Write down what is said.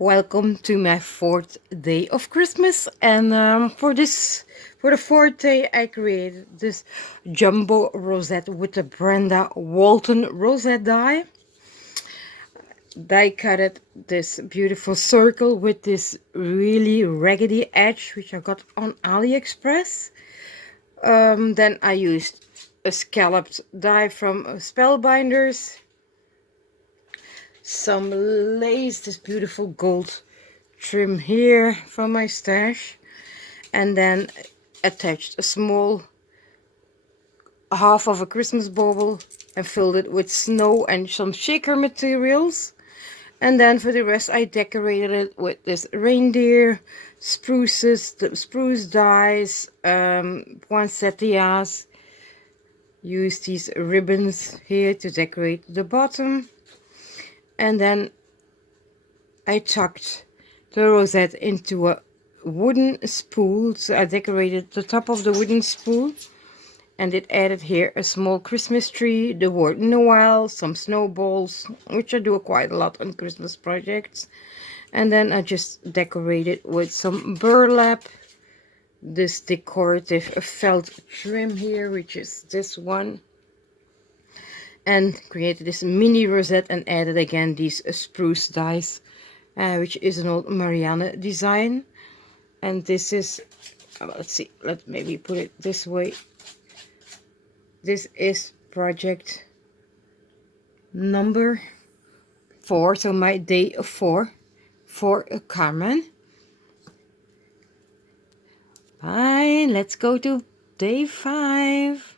Welcome to my fourth day of Christmas, and for the fourth day, I created this jumbo rosette with the Brenda Walton rosette die. Die cutted this beautiful circle with this really raggedy edge, which I got on AliExpress. Then I used a scalloped die from Spellbinders, some lace, this beautiful gold trim here from my stash, and then attached a small half of a Christmas bauble and filled it with snow and some shaker materials. And then for the rest I decorated it with this reindeer, spruces, the spruce dies, poinsettias. Use these ribbons here to decorate the bottom. And then I tucked the rosette into a wooden spool. So I decorated the top of the wooden spool, and it added here a small Christmas tree, the word Noel, some snowballs, which I do quite a lot on Christmas projects. And then I just decorated with some burlap, this decorative felt trim here, which is this one, and created this mini rosette and added again these spruce dies, which is an old Marianne design. And this is, let's see, let's maybe put it this way. This is project number 4, so my day of 4 for Carmen. Fine, let's go to day 5.